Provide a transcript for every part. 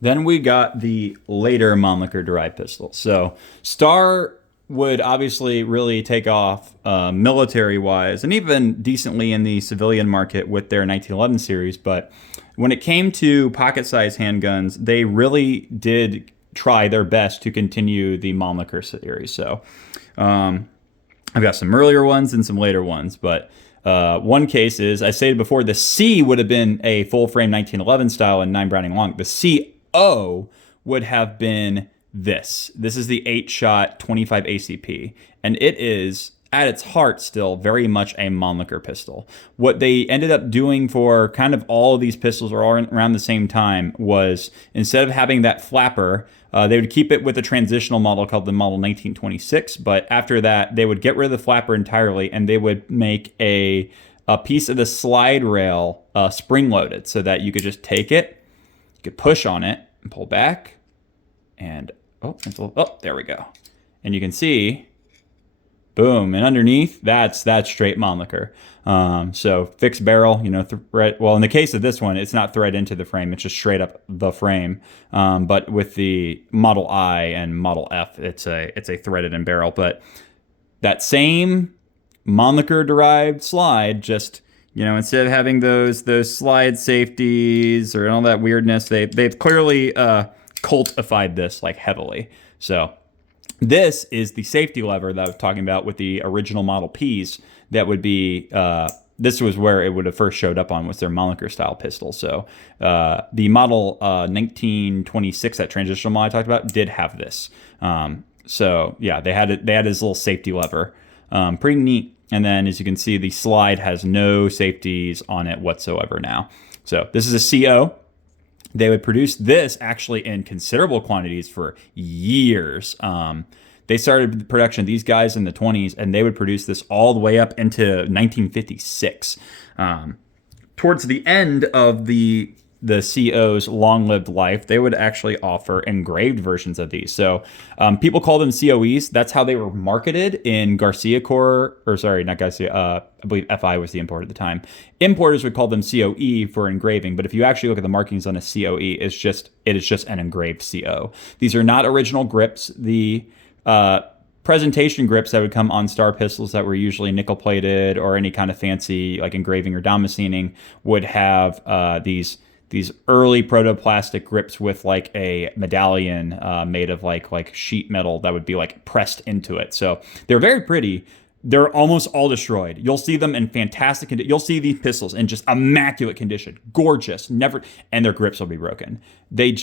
Then we got the later Mannlicher-derived pistols. So Star would obviously really take off military-wise and even decently in the civilian market with their 1911 series. But when it came to pocket-sized handguns, they really did try their best to continue the Mannlicher series. So I've got some earlier ones and some later ones, but one case is, I stated before, the C would have been a full-frame 1911 style and 9 Browning long. The CO would have been this. This is the 8-shot 25 ACP, and it is at its heart still very much a Mannlicher pistol. What they ended up doing for kind of all of these pistols are all around the same time was, instead of having that flapper, they would keep it with a transitional model called the model 1926, but after that they would get rid of the flapper entirely and they would make a piece of the slide rail spring loaded, so that you could just take it, you could push on it and pull back, and there we go. And you can see, boom, and underneath, that's straight Mannlicher. So fixed barrel, thread. Well, in the case of this one, it's not thread into the frame; it's just straight up the frame. But with the Model I and Model F, it's a threaded in barrel. But that same Mannlicher derived slide, just instead of having those slide safeties or all that weirdness, they've clearly cultified this like heavily. So this is the safety lever that I was talking about with the original Model Ps. That would be, this was where it would have first showed up on, was their Mannlicher style pistol. So the Model 1926, that transitional model I talked about, did have this. So yeah, they had this little safety lever. Pretty neat. And then as you can see, the slide has no safeties on it whatsoever now. So this is a CO. They would produce this actually in considerable quantities for years. They started production of these guys in the 20s, and they would produce this all the way up into 1956. Towards the end of the CO's long-lived life, they would actually offer engraved versions of these. So people call them COEs. That's how they were marketed in Garcia Corps, or sorry, not Garcia. I believe FI was the importer at the time. Importers would call them COE for engraving, but if you actually look at the markings on a COE, it is just an engraved CO. These are not original grips. The presentation grips that would come on Star pistols that were usually nickel plated or any kind of fancy like engraving or damascening would have these early protoplastic grips with like a medallion made of like sheet metal that would be like pressed into it. So they're very pretty. They're almost all destroyed. You'll see them in fantastic condition. You'll see these pistols in just immaculate condition, gorgeous, and their grips will be broken. The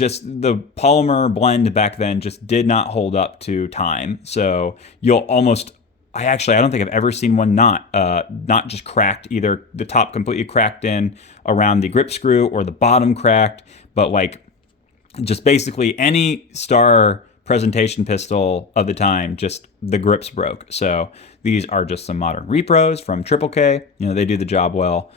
polymer blend back then just did not hold up to time. So I don't think I've ever seen one not just cracked, either the top completely cracked in around the grip screw or the bottom cracked, but like just basically any Star presentation pistol of the time, just the grips broke. So these are just some modern repros from Triple K. They do the job well.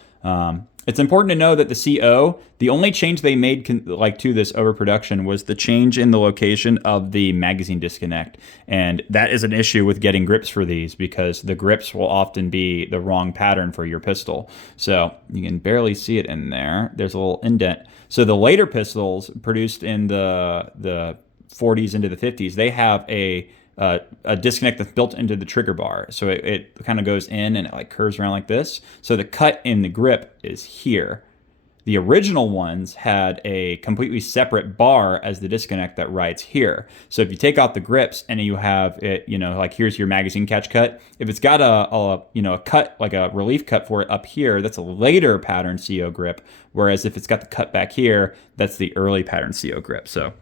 It's important to know that the CO, the only change they made to this overproduction was the change in the location of the magazine disconnect. And that is an issue with getting grips for these, because the grips will often be the wrong pattern for your pistol. So you can barely see it in there. There's a little indent. So the later pistols produced in the 40s into the 50s, they have a disconnect that's built into the trigger bar. So it kind of goes in and it like curves around like this. So the cut in the grip is here. The original ones had a completely separate bar as the disconnect that rides here. So if you take out the grips and you have it, like here's your magazine catch cut. If it's got a cut, like a relief cut for it up here, that's a later pattern CO grip. Whereas if it's got the cut back here, that's the early pattern CO grip. So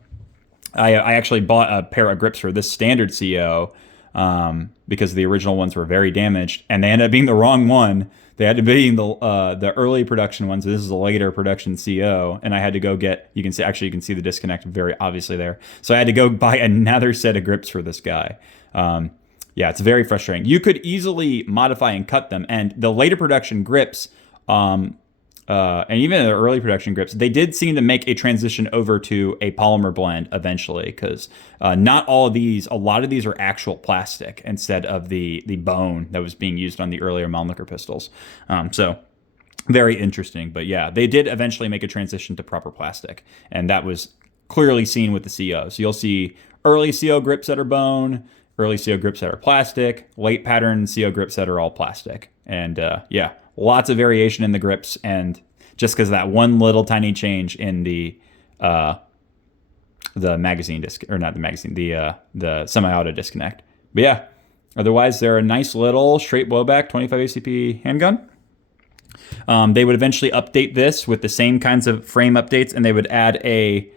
I actually bought a pair of grips for this standard CO because the original ones were very damaged, and they ended up being the wrong one. They had to be the early production ones. This is a later production CO, and I had to go get. You can see the disconnect very obviously there. So I had to go buy another set of grips for this guy. Yeah, it's very frustrating. You could easily modify and cut them, and the later production grips. And even the early production grips, they did seem to make a transition over to a polymer blend eventually, because not all of these, a lot of these are actual plastic instead of the bone that was being used on the earlier Mannlicher pistols. So very interesting. But yeah, they did eventually make a transition to proper plastic, and that was clearly seen with the CO. So you'll see early CO grips that are bone, early CO grips that are plastic, late pattern CO grips that are all plastic. And yeah, lots of variation in the grips, and just because of that one little tiny change in the magazine disc, or not the magazine, the semi-auto disconnect. But yeah, otherwise they're a nice little straight blowback 25 ACP handgun. They would eventually update this with the same kinds of frame updates, and they would add a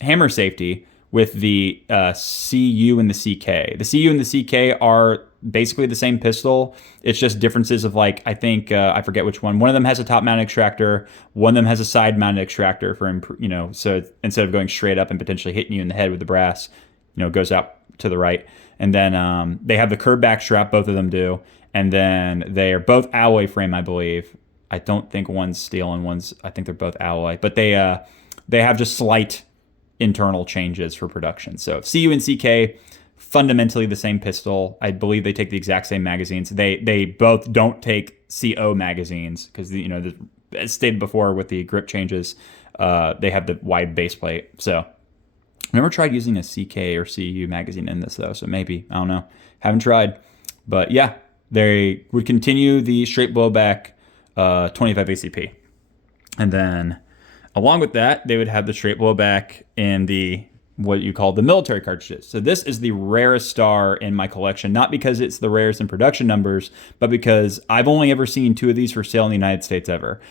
hammer safety with the CU and the CK. The CU and the CK are basically the same pistol. It's just differences of, like, I think, I forget which one. One of them has a top-mounted extractor. One of them has a side-mounted extractor for, so instead of going straight up and potentially hitting you in the head with the brass, it goes out to the right. And then they have the curved back strap, both of them do. And then they are both alloy frame, I believe. I don't think one's steel and I think they're both alloy. But they have just slight internal changes for production. So CU and CK, fundamentally the same pistol. I believe they take the exact same magazines. They both don't take CO magazines because, as stated before with the grip changes, they have the wide base plate. So I've never tried using a CK or CU magazine in this, though. So maybe, I don't know. Haven't tried. But yeah, they would continue the straight blowback 25 ACP. And then along with that, they would have the straight blowback in the what you call the military cartridges. So this is the rarest star in my collection, not because it's the rarest in production numbers, but because I've only ever seen 2 of these for sale in the United States ever.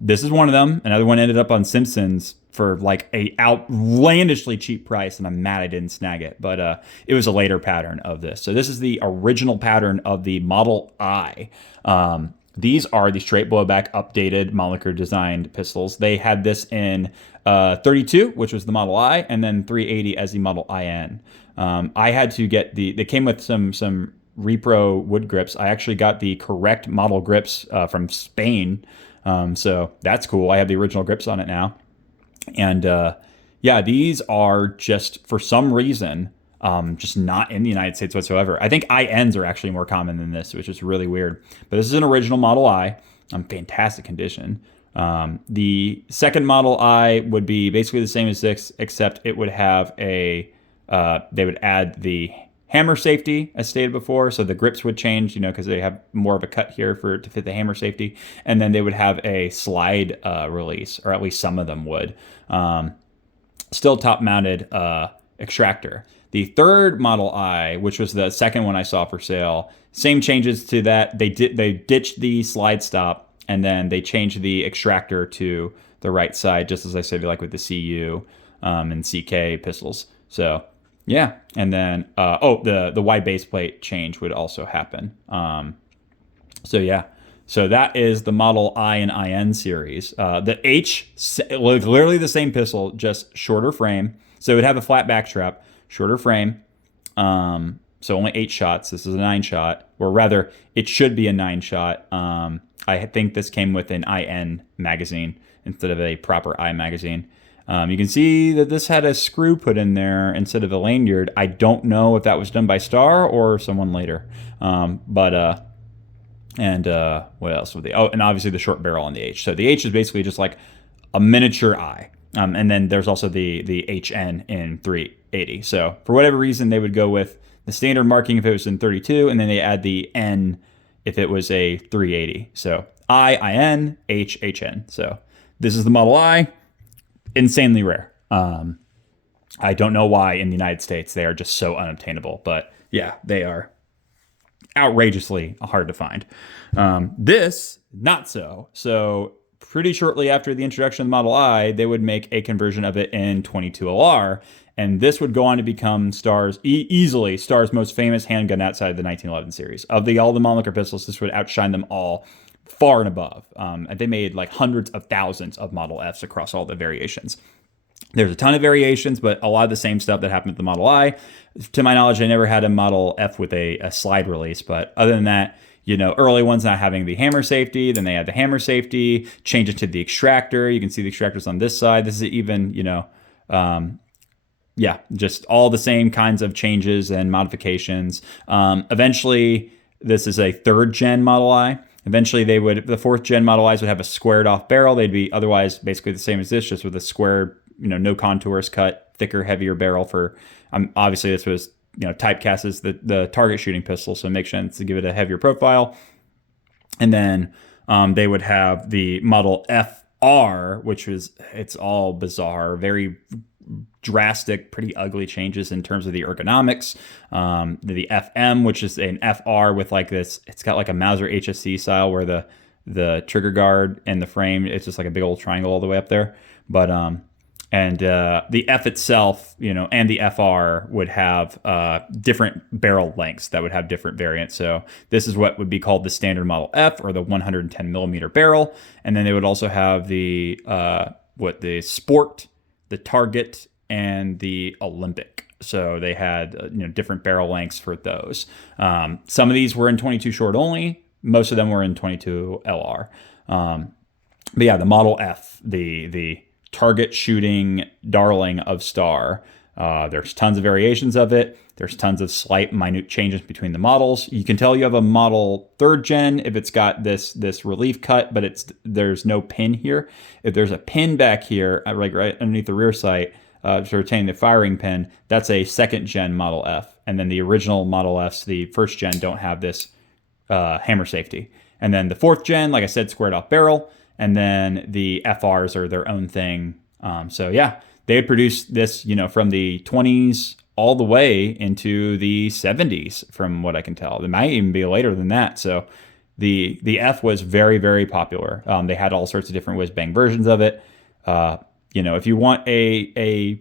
This is one of them. Another one ended up on Simpsons for like a outlandishly cheap price, and I'm mad I didn't snag it, but it was a later pattern of this. So this is the original pattern of the Model I. These are the straight blowback updated Mannlicher designed pistols. They had this in 32, which was the Model I, and then 380 as the Model IN. I had to get they came with some repro wood grips. I actually got the correct model grips from Spain. So that's cool. I have the original grips on it now. And yeah, these are just, for some reason, just not in the United States whatsoever. I think INs are actually more common than this, which is really weird. But this is an original Model I. Fantastic condition. The second Model I would be basically the same as this, except it would have they would add the hammer safety, as stated before. So the grips would change, because they have more of a cut here to fit the hammer safety. And then they would have a slide release, or at least some of them would. Still top-mounted extractor. The third Model I, which was the second one I saw for sale, same changes to that. They ditched the slide stop, and then they changed the extractor to the right side, just as I said, like with the CU and CK pistols. So yeah, and then the wide base plate change would also happen. So yeah, so that is the Model I and IN series. The H, literally the same pistol, just shorter frame. So it would have a flat back strap, shorter frame. So only 8 shots. This is a 9 shot, or rather, it should be a 9 shot. I think this came with an IN magazine instead of a proper I magazine. You can see that this had a screw put in there instead of a lanyard. I don't know if that was done by Star or someone later. What else would they? Oh, and obviously the short barrel on the H. So the H is basically just like a miniature I. And then there's also the HN in 380. So for whatever reason, they would go with the standard marking if it was in 32, and then they add the N if it was a 380. So IN, HN. So this is the Model I. Insanely rare. I don't know why in the United States they are just so unobtainable, but yeah, they are outrageously hard to find. This, not so. So pretty shortly after the introduction of the Model I, they would make a conversion of it in 22LR, and this would go on to become easily Star's most famous handgun outside of the 1911 series. Of all the Mannlicher pistols, this would outshine them all far and above. And they made like hundreds of thousands of Model Fs across all the variations. There's a ton of variations, but a lot of the same stuff that happened with the Model I. To my knowledge, I never had a Model F with a slide release, but other than that, early ones not having the hammer safety, then they had the hammer safety, change it to the extractor. You can see the extractors on this side. This is even, just all the same kinds of changes and modifications. Eventually, this is a 3rd gen Model I. Eventually, the 4th gen Model Is would have a squared off barrel. They'd be otherwise basically the same as this, just with a square no contours cut, thicker, heavier barrel for, obviously this was, typecast as the target shooting pistol, so it makes sense to give it a heavier profile. And then they would have the Model FR, which was, it's all bizarre, very drastic, pretty ugly changes in terms of the ergonomics. The FM, which is an FR with like this, it's got like a Mauser HSC style where the trigger guard and the frame, it's just like a big old triangle all the way up there. But and the F itself, and the FR would have different barrel lengths that would have different variants. So this is what would be called the standard Model F, or the 110 millimeter barrel. And then they would also have the Sport, the Target, and the Olympic. So they had different barrel lengths for those. Some of these were in 22 short only. Most of them were in 22 LR. But yeah, the Model F, the target shooting darling of Star. There's tons of variations of it. There's tons of slight, minute changes between the models. You can tell you have a model 3rd gen if it's got this relief cut, but there's no pin here. If there's a pin back here, right underneath the rear sight, to retain the firing pin, that's a 2nd gen Model F. And then the original Model Fs, the 1st gen, don't have this hammer safety. And then the 4th gen, like I said, squared off barrel. And then the FRs are their own thing. So yeah, they had produced this, from the 20s all the way into the 70s, from what I can tell. It might even be later than that. So the F was very, very popular. They had all sorts of different whiz-bang versions of it. If you want a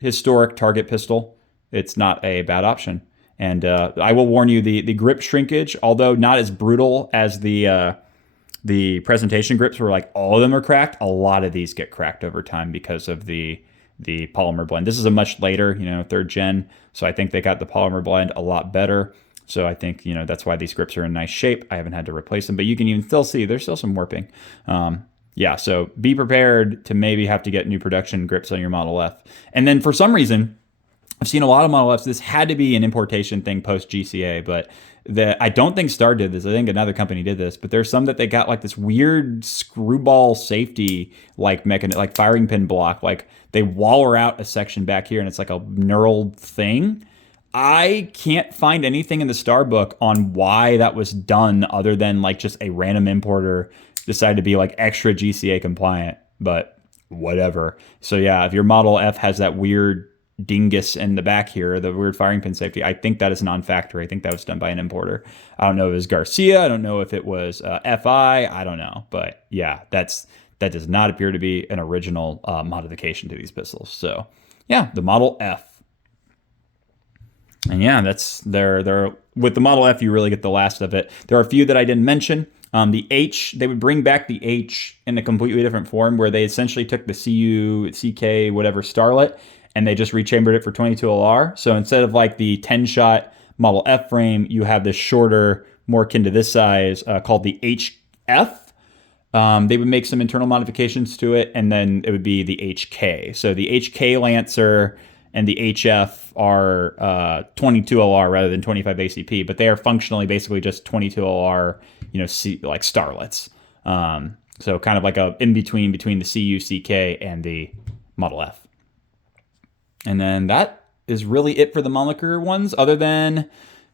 historic target pistol, it's not a bad option. And I will warn you, the grip shrinkage, although not as brutal as the presentation grips where like all of them are cracked, a lot of these get cracked over time because of the polymer blend. This is a much later, 3rd gen. So I think they got the polymer blend a lot better. So I think, that's why these grips are in nice shape. I haven't had to replace them, but you can even still see there's still some warping. Yeah, so be prepared to maybe have to get new production grips on your Model F. And then for some reason, I've seen a lot of Model Fs. This had to be an importation thing post GCA, but I don't think Star did this. I think another company did this, but there's some that they got like this weird screwball safety like mechanism, like firing pin block. Like they waller out a section back here and it's like a knurled thing. I can't find anything in the Star book on why that was done other than like just a random importer decided to be like extra GCA compliant, but whatever. So yeah, if your Model F has that weird dingus in the back here, the weird firing pin safety, I think that is non-factory. I think that was done by an importer. I don't know if it was Garcia. I don't know if it was FI. I don't know. But yeah, that does not appear to be an original modification to these pistols. So yeah, the Model F. And yeah, that's they're with the Model F, you really get the last of it. There are a few that I didn't mention. The H, they would bring back the H in a completely different form where they essentially took the CU, CK, whatever Starlet, and they just rechambered it for 22LR. So instead of like the 10-shot Model F frame, you have this shorter, more akin to this size, called the HF. They would make some internal modifications to it, and then it would be the HK. So the HK Lancer and the HF are 22LR rather than 25 ACP, but they are functionally basically just 22LR, like Starlets. So kind of like a in-between between the CU, CK, and the Model F. And then that is really it for the Mannlicher ones, other than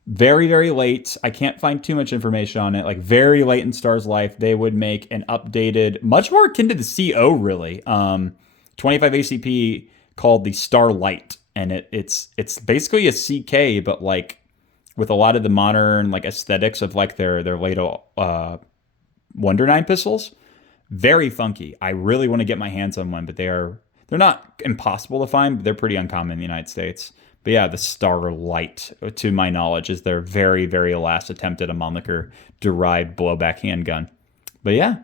very, very late. I can't find too much information on it. Like very late in Star's life, they would make an updated, much more akin to the CO, really, 25 ACP called the Starlight. And it's basically a CK, but like with a lot of the modern like aesthetics of like their later Wonder 9 pistols. Very funky. I really want to get my hands on one, but they're not impossible to find, but they're pretty uncommon in the United States. But yeah, the Starlight, to my knowledge, is their very, very last attempt at a Mannlicher derived blowback handgun. But yeah,